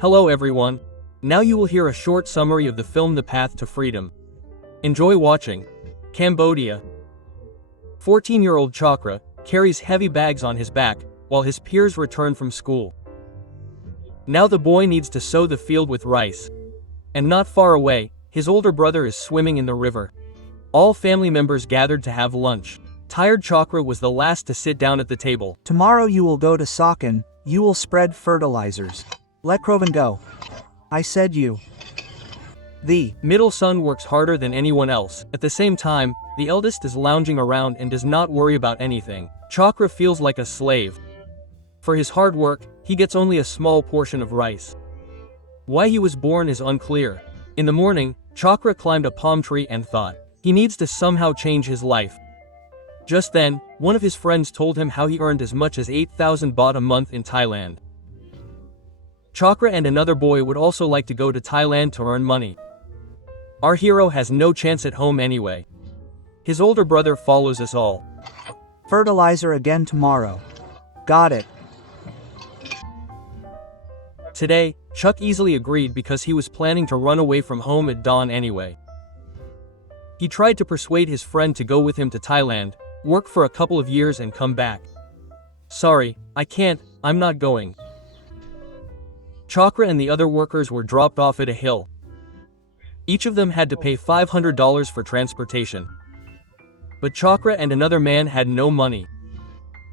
Hello everyone. Now you will hear a short summary of the film The Path to Freedom. Enjoy watching. Cambodia. 14-year-old Chakra carries heavy bags on his back while his peers return from school. Now the boy needs to sow the field with rice. And not far away, his older brother is swimming in the river. All family members gathered to have lunch. Tired Chakra was the last to sit down at the table. Tomorrow you will go to Sanman, you will spread fertilizers. Let Croven go. I said you. The middle son works harder than anyone else. At the same time, the eldest is lounging around and does not worry about anything. Chakra feels like a slave. For his hard work, he gets only a small portion of rice. Why he was born is unclear. In the morning, Chakra climbed a palm tree and thought, he needs to somehow change his life. Just then, one of his friends told him how he earned as much as 8,000 baht a month in Thailand. Chakra and another boy would also like to go to Thailand to earn money. Our hero has no chance at home anyway. His older brother follows us all. fertilizer again tomorrow. Got it. Today, Chuck easily agreed because he was planning to run away from home at dawn anyway. He tried to persuade his friend to go with him to Thailand, work for a couple of years and come back. Sorry, I can't, I'm not going. Chakra and the other workers were dropped off at a hill. Each of them had to pay $500 for transportation. But Chakra and another man had no money.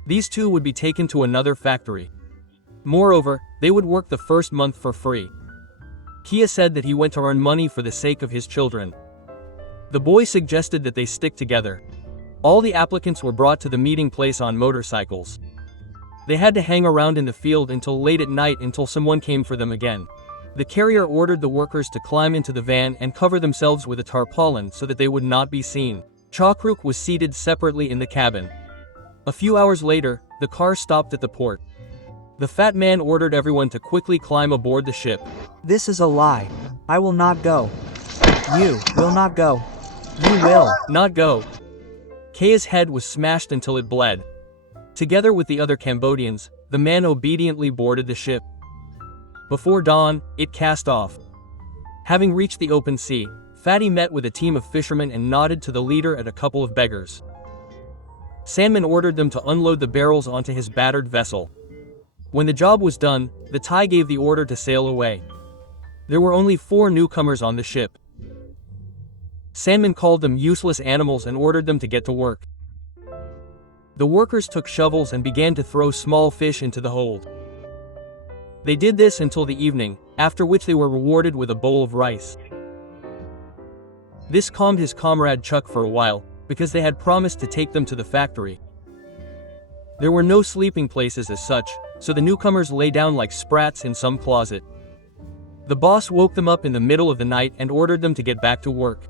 These two would be taken to another factory. Moreover, they would work the first month for free. Kia said that he went to earn money for the sake of his children. The boy suggested that they stick together. All the applicants were brought to the meeting place on motorcycles. They had to hang around in the field until late at night until someone came for them again. The carrier ordered the workers to climb into the van and cover themselves with a tarpaulin so that they would not be seen. Chakruk was seated separately in the cabin. A few hours later, the car stopped at the port. The fat man ordered everyone to quickly climb aboard the ship. This is a lie. I will not go. You will not go. You will not go. Kaya's head was smashed until it bled. Together with the other Cambodians, the man obediently boarded the ship. Before dawn, it cast off. Having reached the open sea, Fatty met with a team of fishermen and nodded to the leader at a couple of beggars. Sanman ordered them to unload the barrels onto his battered vessel. When the job was done, the Thai gave the order to sail away. There were only 4 newcomers on the ship. Sanman called them useless animals and ordered them to get to work. The workers took shovels and began to throw small fish into the hold. They did this until the evening, after which they were rewarded with a bowl of rice. This calmed his comrade Chuck for a while, because they had promised to take them to the factory. There were no sleeping places as such, so the newcomers lay down like sprats in some closet. The boss woke them up in the middle of the night and ordered them to get back to work.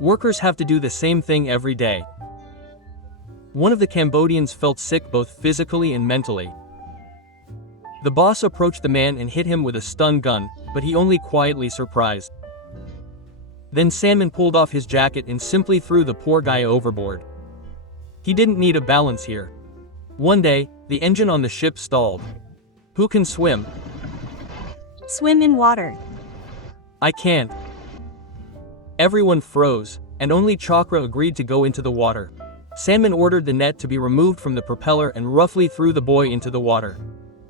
Workers have to do the same thing every day. One of the Cambodians felt sick both physically and mentally. The boss approached the man and hit him with a stun gun, but he only quietly surprised. Then Sanman pulled off his jacket and simply threw the poor guy overboard. He didn't need a balance here. One day, the engine on the ship stalled. Who can swim? Swim in water. I can't. Everyone froze, and only Chakra agreed to go into the water. Sanman ordered the net to be removed from the propeller and roughly threw the boy into the water.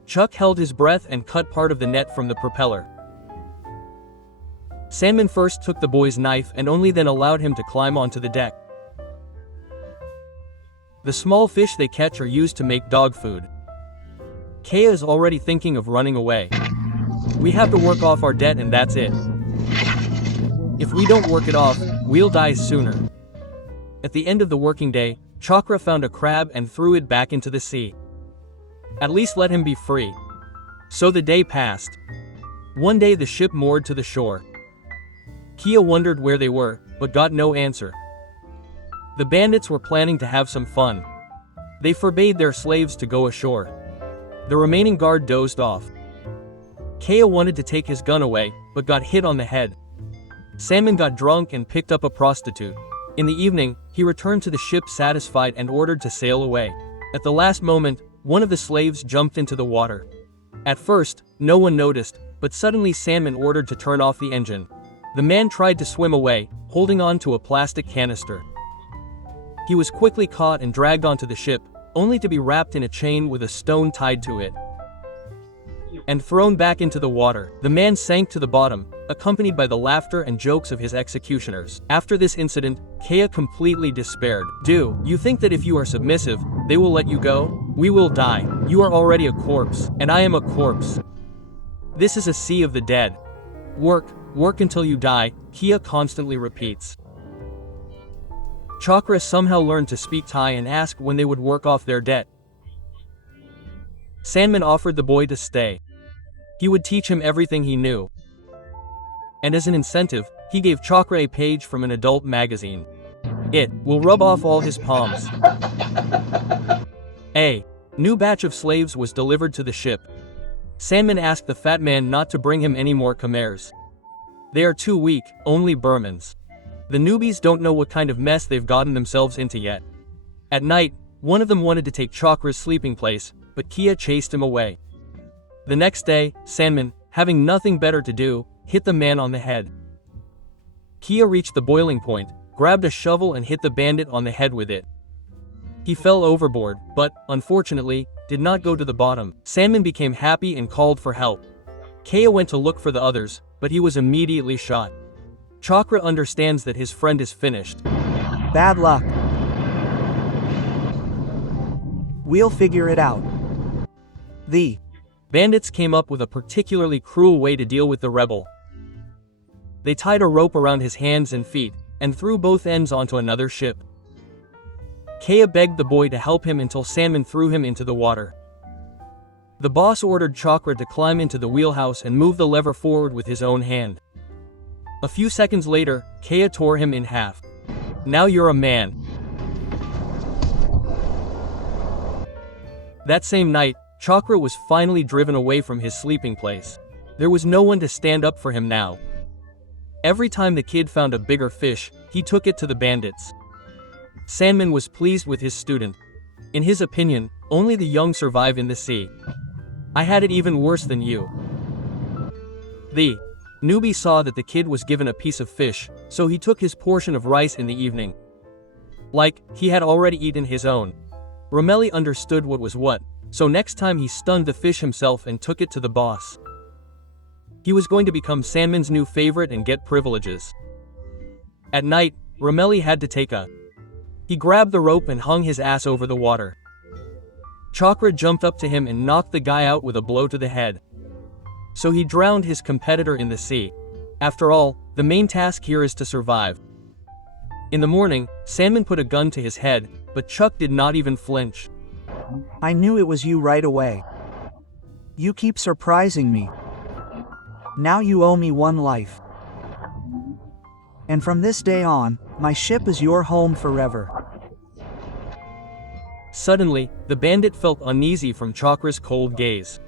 Chuck held his breath and cut part of the net from the propeller. Sanman first took the boy's knife and only then allowed him to climb onto the deck. The small fish they catch are used to make dog food. Kaya is already thinking of running away. We have to work off our debt and that's it. If we don't work it off, we'll die sooner. At the end of the working day, Chakra found a crab and threw it back into the sea. At least let him be free. So the day passed. One day the ship moored to the shore. Kia wondered where they were, but got no answer. The bandits were planning to have some fun. They forbade their slaves to go ashore. The remaining guard dozed off. Kaya wanted to take his gun away, but got hit on the head. Sanman got drunk and picked up a prostitute. In the evening, he returned to the ship satisfied and ordered to sail away. At the last moment, one of the slaves jumped into the water. At first, No one noticed, but suddenly Sanman ordered to turn off the engine. The man tried to swim away, holding on to a plastic canister. He was quickly caught and dragged onto the ship, only to be wrapped in a chain with a stone tied to it and thrown back into the water. The man sank to the bottom, accompanied by the laughter and jokes of his executioners. After this incident, Kea completely despaired. Do you think that if you are submissive, they will let you go? We will die. You are already a corpse, and I am a corpse. This is a sea of the dead. Work until you die, Kea constantly repeats. Chakra somehow learned to speak Thai and asked when they would work off their debt. Sanman offered the boy to stay. He would teach him everything he knew. And as an incentive, he gave Chakra a page from an adult magazine. It will rub off all his palms. A new batch of slaves was delivered to the ship. Sanman asked the fat man not to bring him any more Khmers. They are too weak, only Burmans. The newbies don't know what kind of mess they've gotten themselves into yet. At night, one of them wanted to take Chakra's sleeping place, but Kea chased him away. The next day, Sanman, having nothing better to do, hit the man on the head. Kea reached the boiling point, grabbed a shovel and hit the bandit on the head with it. He fell overboard, but, unfortunately, did not go to the bottom. Sanman became happy and called for help. Kea went to look for the others, but he was immediately shot. Chakra understands that his friend is finished. Bad luck. We'll figure it out. The bandits came up with a particularly cruel way to deal with the rebel. They tied a rope around his hands and feet, and threw both ends onto another ship. Kea begged the boy to help him until Sanman threw him into the water. The boss ordered Chakra to climb into the wheelhouse and move the lever forward with his own hand. A few seconds later, Kea tore him in half. Now you're a man. That same night, Chakra was finally driven away from his sleeping place. There was no one to stand up for him now. Every time the kid found a bigger fish, he took it to the bandits. Sanman was pleased with his student. In his opinion, only the young survive in the sea. I had it even worse than you. The newbie saw that the kid was given a piece of fish, so he took his portion of rice in the evening. Like, he had already eaten his own. Romelli understood what was what, so next time he stunned the fish himself and took it to the boss. He was going to become Sanman's new favorite and get privileges. At night, Romelli had to take a. He grabbed the rope and hung his ass over the water. Chakra jumped up to him and knocked the guy out with a blow to the head. So he drowned his competitor in the sea. After all, the main task here is to survive. In the morning, Sanman put a gun to his head, but Chuck did not even flinch. I knew it was you right away. You keep surprising me. Now you owe me one life. And from this day on, my ship is your home forever. Suddenly, the bandit felt uneasy from Chakra's cold gaze.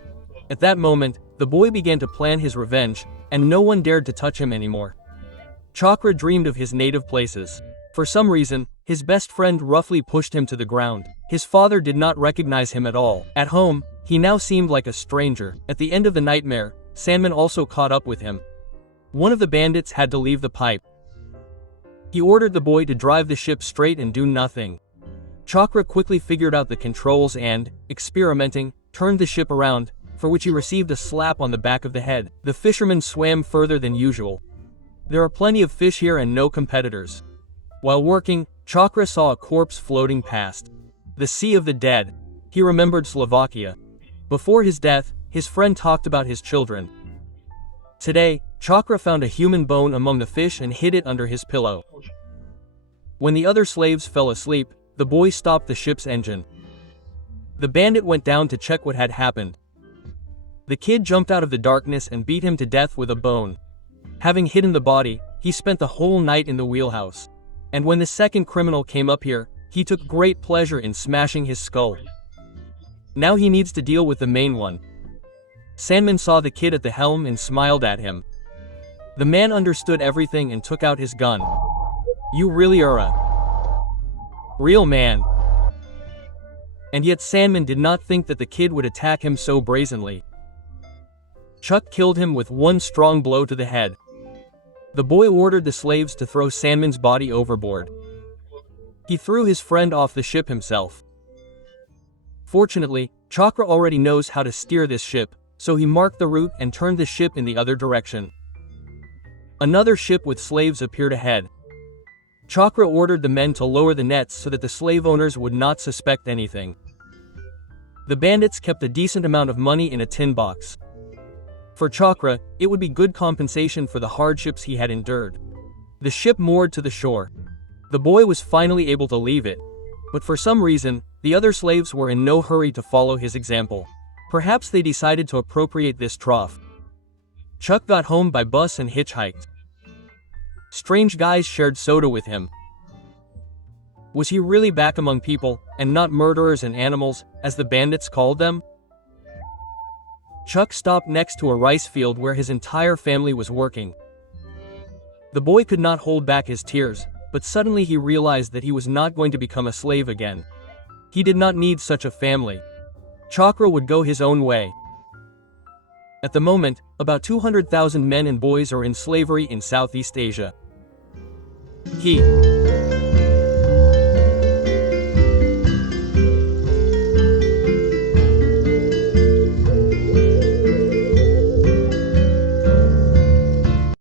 At that moment, the boy began to plan his revenge, and no one dared to touch him anymore. Chakra dreamed of his native places. For some reason, his best friend roughly pushed him to the ground. His father did not recognize him at all. At home, he now seemed like a stranger. At the end of the nightmare, Sanman also caught up with him. One of the bandits had to leave the pipe. He ordered the boy to drive the ship straight and do nothing. Chakra quickly figured out the controls and, experimenting, turned the ship around, for which he received a slap on the back of the head. The fisherman swam further than usual. There are plenty of fish here and no competitors. While working, Chakra saw a corpse floating past. The Sea of the Dead. He remembered Slovakia. Before his death, his friend talked about his children. Today, Chakra found a human bone among the fish and hid it under his pillow. When the other slaves fell asleep, the boy stopped the ship's engine. The bandit went down to check what had happened. The kid jumped out of the darkness and beat him to death with a bone. Having hidden the body, he spent the whole night in the wheelhouse. And when the second criminal came up here, he took great pleasure in smashing his skull. Now he needs to deal with the main one. Sanman saw the kid at the helm and smiled at him. The man understood everything and took out his gun. You really are a real man. And yet Sanman did not think that the kid would attack him so brazenly. Chuck killed him with one strong blow to the head. The boy ordered the slaves to throw Sanman's body overboard. He threw his friend off the ship himself. Fortunately, Chakra already knows how to steer this ship, so he marked the route and turned the ship in the other direction. Another ship with slaves appeared ahead. Chakra ordered the men to lower the nets so that the slave owners would not suspect anything. The bandits kept a decent amount of money in a tin box. For Chakra, it would be good compensation for the hardships he had endured. The ship moored to the shore. The boy was finally able to leave it, but for some reason, the other slaves were in no hurry to follow his example. Perhaps they decided to appropriate this trough. Chuck got home by bus and hitchhiked. Strange guys shared soda with him. Was he really back among people, and not murderers and animals, as the bandits called them? Chuck stopped next to a rice field where his entire family was working. The boy could not hold back his tears, but suddenly he realized that he was not going to become a slave again. He did not need such a family. Chakra would go his own way. At the moment, about 200,000 men and boys are in slavery in Southeast Asia. He